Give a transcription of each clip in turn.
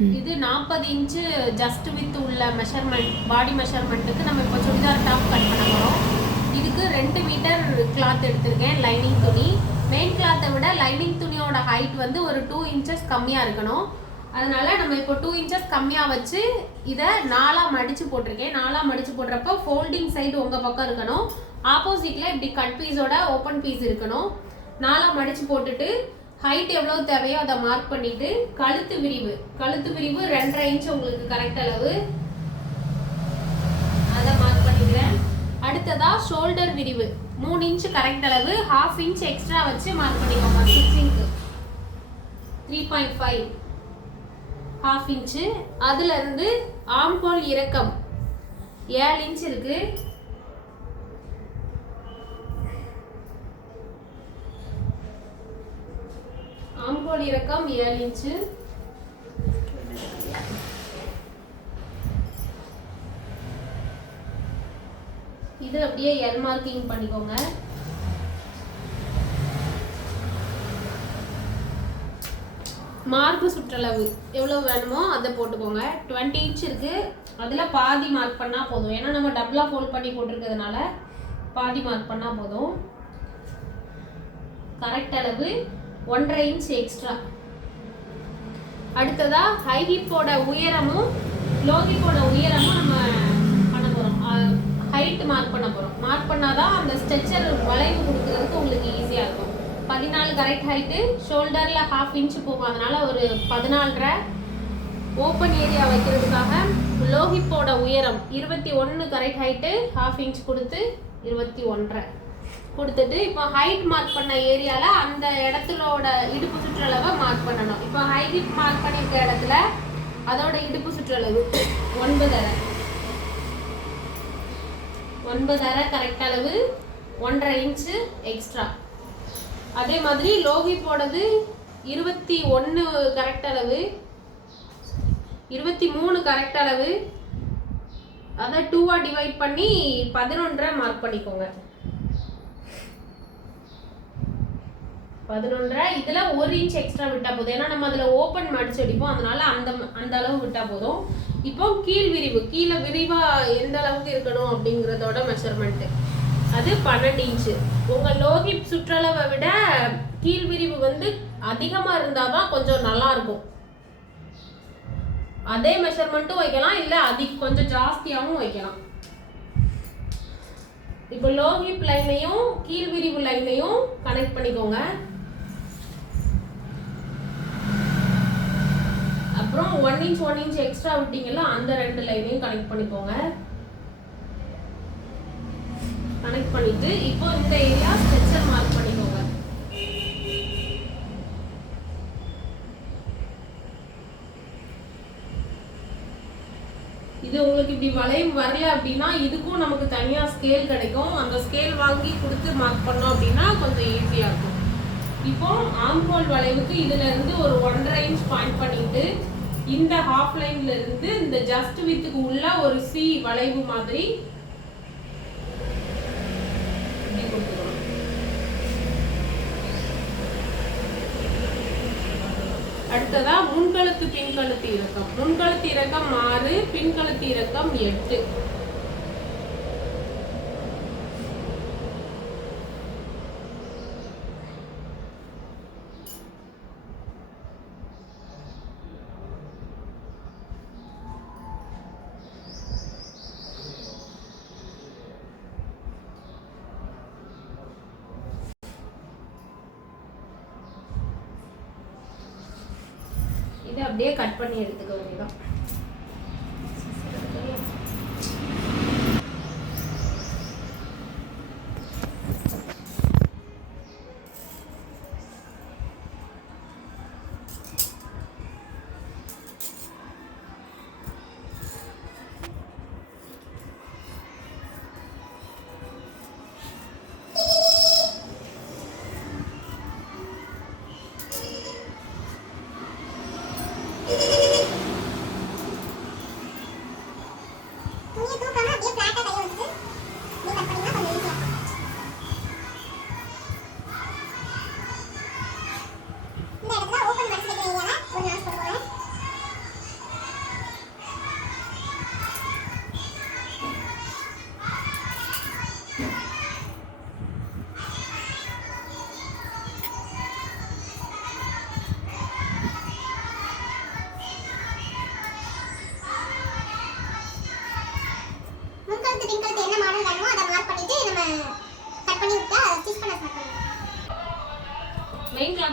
இது 40 inch just with உள்ள measurement, பாடி மெஷர்மெண்ட்டுக்கு நம்ம இப்போ சுடிதார் டாப் கட் பண்ண போகிறோம். இதுக்கு 2 மீட்டர் கிளாத் எடுத்திருக்கேன், லைனிங் துணி. மெயின் கிளாத்தை விட லைனிங் துணியோட ஹைட் வந்து ஒரு 2 இன்ச்சஸ் கம்மியாக இருக்கணும். அதனால நம்ம இப்போ 2 இன்ச்சஸ் கம்மியாக வச்சு இதை 4ஆக மடித்து போட்டிருக்கேன். 4ஆக மடித்து போடுறப்போ ஃபோல்டிங் சைடு உங்கள் பக்கம் இருக்கணும், ஆப்போசிட்டில் இப்படி கட் பீஸோட ஓப்பன் பீஸ் இருக்கணும். 4ஆக மடித்து போட்டுட்டு ஹைட் எவ்வளோ தேவையோ அதை மார்க் பண்ணிட்டு கழுத்து விரிவு 2.5 இன்ச் உங்களுக்கு கரெக்ட் அளவு, அதை மார்க் பண்ணிக்கிறேன். அடுத்ததா ஷோல்டர் விரிவு 3 இன்ச் கரெக்ட் அளவு, 1/2 இன்ச் எக்ஸ்ட்ரா வச்சு மார்க் பண்ணிக்கோங்க. ஸ்டிச்சிங்க்கு 3.5 1/2 இன்ச்சு. அதுல இருந்து ஆம்ஹோல் இறக்கம் 7 இன்ச் இருக்கு. ஆம்ஹோல் இறக்கம் 7 இன்ச்சு. இது அப்படியே எல் மார்க்கிங் பண்ணிக்கோங்க. மார்பு சுற்றளவு எவ்வளோ வேணுமோ அதை போட்டுக்கோங்க. 20 இன்ச் இருக்கு, அதில் பாதி மார்க் பண்ணால் போதும். ஏன்னா நம்ம டபுளாக ஃபோல்ட் பண்ணி போட்டிருக்கிறதுனால பாதி மார்க் பண்ணால் போதும். கரெக்ட் அளவு 1.5 இன்ச் எக்ஸ்ட்ரா. அடுத்ததா ஹை ஹிப்போட உயரமும் லோ ஹிப்போட உயரமும் நம்ம பண்ண போகிறோம். ஹைட் மார்க் பண்ண போகிறோம். மார்க் பண்ணாதான் அந்த ஸ்ட்ரெச்சர் வளைவு கொடுக்குறதுக்கு உங்களுக்கு ஈஸியாக இருக்கும். 14 கரெக்ட் ஹைட்டு, ஷோல்டரில் 1/2 இன்ச் போகும், அதனால ஒரு 14.5. ஓப்பன் ஏரியா வைக்கிறதுக்காக லோ ஹிப்போட உயரம் 21 கரெக்ட் ஹைட்டு, 1/2 இன்ச் கொடுத்து 21.5 கொடுத்துட்டு இப்போ ஹைட் மார்க் பண்ண ஏரியாவில் அந்த இடத்துலோட இடுப்பு சுற்றளவை மார்க் பண்ணணும். இப்போ ஹை ஹிப் மார்க் பண்ணியிருக்க இடத்துல அதோட இடுப்பு சுற்றளவு 9.5 கரெக்ட் அளவு, 1.5 இன்ச்சு எக்ஸ்ட்ரா. அதே மாதிரி லோ ஹிப்போடது 21 கரெக்ட் அளவு, 23 கரெக்ட் அளவு. அதை 2ஆ டிவைட் பண்ணி 11.5 மார்க் பண்ணிக்கோங்க. 11.5 இதுல 1 இன்ச் எக்ஸ்ட்ரா விட்டா போதும். ஏன்னா நம்ம அதுல ஓப்பன் மடிச்சு அடிப்போம், அதனால அந்த அளவு விட்டா போதும். இப்போ கீழ் விரிவு, கீழே விரிவா எந்த அளவுக்கு இருக்கணும் அப்படிங்கிறதோட மெஷர்மெண்ட் அது 12 இன்ச்சு. உங்க லோ ஹிப் சுற்றளவை விட கீழ் விரிவு வந்து அதிகமா இருந்தாதான் கொஞ்சம் நல்லா இருக்கும். அதே மெஷர்மெண்ட்டும் வைக்கலாம், இல்ல கொஞ்சம் ஜாஸ்தியாகவும் வைக்கலாம். இப்போ லோ ஹிப் லைனையும் கீழ் விரிவு லைனையும் கனெக்ட் பண்ணிக்கோங்க. அப்புறம் 1 இன்ச் எக்ஸ்ட்ரா விட்டீங்கல்ல, அந்த 2 லைனையும் கனெக்ட் பண்ணிக்கோங்க. கனெக்ட் பண்ணிட்டு இப்போ இந்த ஏரியா ஸ்ட்ரெச்சர் மார்க் பண்ணிக்கோங்க. இது உங்களுக்கு இப்படி வளைவு வரல அப்படின்னா இதுக்கும் நமக்கு தனியா ஸ்கேல் கிடைக்கும். அந்த ஸ்கேல் வாங்கி கொடுத்து மார்க் பண்ணோம் அப்படின்னா கொஞ்சம் ஈஸியா இருக்கும். இப்போ ஆம்ஹோல் வளைவுக்கு இதுல இருந்து ஒரு 1.5 இன்ச் பாயிண்ட் பண்ணிட்டு இந்த ஹாஃப் லைன்ல இருந்து இந்த ஜஸ்ட் வித்துக்கு உள்ள ஒரு சி வளைவு மாதிரி அடுத்ததா முன்கழுத்து பின்கழுத்து இறக்கம். முன்கழுத்து இறக்கம் 6, பின்கழுத்து இறக்கம் 8. இதை அப்படியே கட் பண்ணி எடுத்துக்க வேண்டியதான்.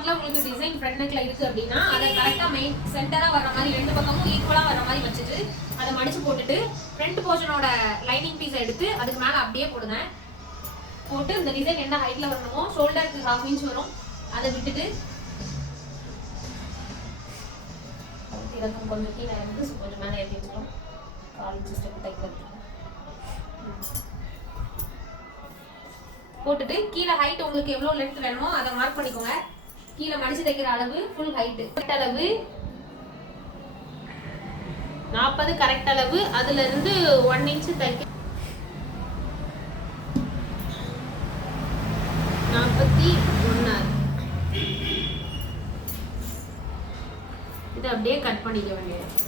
போர்ஷன்ல உங்களுக்கு டிசைன் ஃப்ரண்ட் நெக்ல இருக்கு அப்படின்னா அதை கரெக்டா மெயின் சென்டரா வர மாதிரி ரெண்டு பக்கமும் ஈக்குவலா வர மாதிரி வச்சுட்டு அதை மடிச்சு போட்டுட்டு ஃப்ரண்ட் போர்ஷனோட லைனிங் பீஸை எடுத்து அதுக்கு மேல அப்படியே போடுங்க. போட்டு இந்த டிசைன் என்ன ஹைட்ல வரணுமோ ஷோல்டருக்கு 1/2 இன்ச் வரும் அதை விட்டுட்டு இறக்கம் கொஞ்சம் கீழே இருந்து கொஞ்சம் மேலே ஏற்றி வச்சுட்டோம். 1/4 இன்ச் ஸ்டெப் தைக்கிறது போட்டுட்டு கீழே ஹைட் உங்களுக்கு எவ்வளவு லென்த் வேணுமோ அதை மார்க் பண்ணிக்கோங்க. கீழே மடிச்சு தைக்கிற அளவு ஃபுல் ஹைட் கரெக்ட் அளவு 40 கரெக்ட் அளவு. அதுல இருந்து 1 இன்ச் தைக்க 41. இதை அப்படியே கட் பண்ணிக்க வேண்டியது.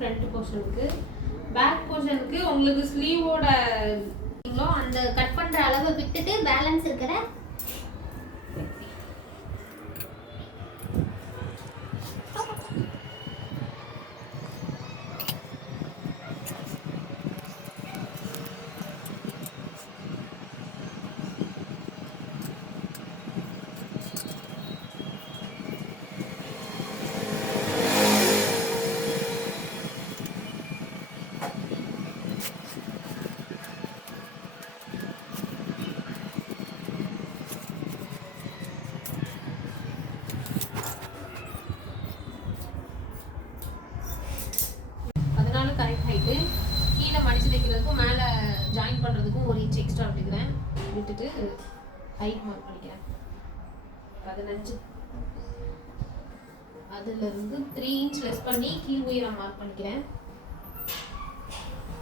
ஃப்ரண்ட் போர்ஷனுக்கு பேக் போர்ஷனுக்கு உங்களுக்கு ஸ்லீவோட அந்த கட் பண்ற அளவை விட்டுட்டு பேலன்ஸ் இருக்கிற கீழே மடிச்சு தைக்கிறதுக்கும் மேலே ஜாயின் பண்ணுறதுக்கும் 1 இன்ச் எக்ஸ்ட்ரா விட்டுக்கிறேன். விட்டுட்டு ஹைட் மார்க் பண்ணிக்கிறேன் 15. அதுலேருந்து 3 இன்ச் லெஸ் பண்ணி கீழ் உயரம் மார்க் பண்ணிக்கிறேன்.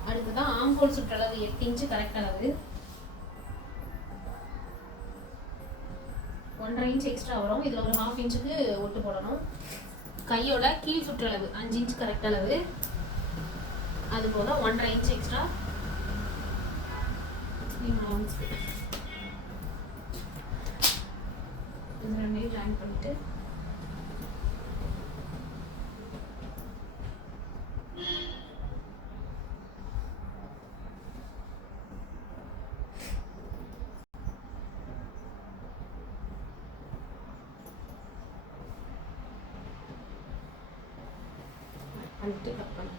அடுத்ததான் ஆம்போல் சுற்றளவு 8 இன்ச் கரெக்ட் அளவு. 1.5 இன்ச் எக்ஸ்ட்ரா வரும். இதில் ஒரு 1/2 இன்ச்சுக்கு ஒட்டு போடணும். கையோட கீழ் சுற்றளவு 5 இன்ச் கரெக்ட் அளவு. அது போல 1.5 இன்ச் எக்ஸ்ட்ரா ரெண்டையும் ஜாயின் பண்ணிட்டு கட் பண்ணி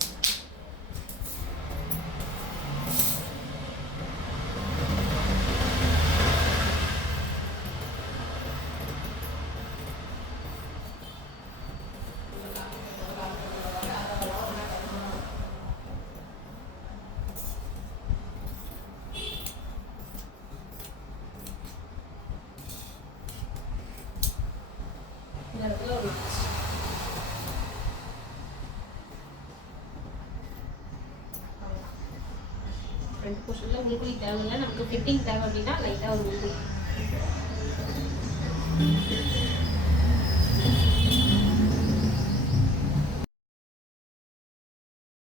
ஃப்ரண்ட் போர்ஷனில் உங்களுக்கு தேவையில்லை. நமக்கு ஃபிட்டிங் தேவை அப்படின்னா லைட்டாக ஒரு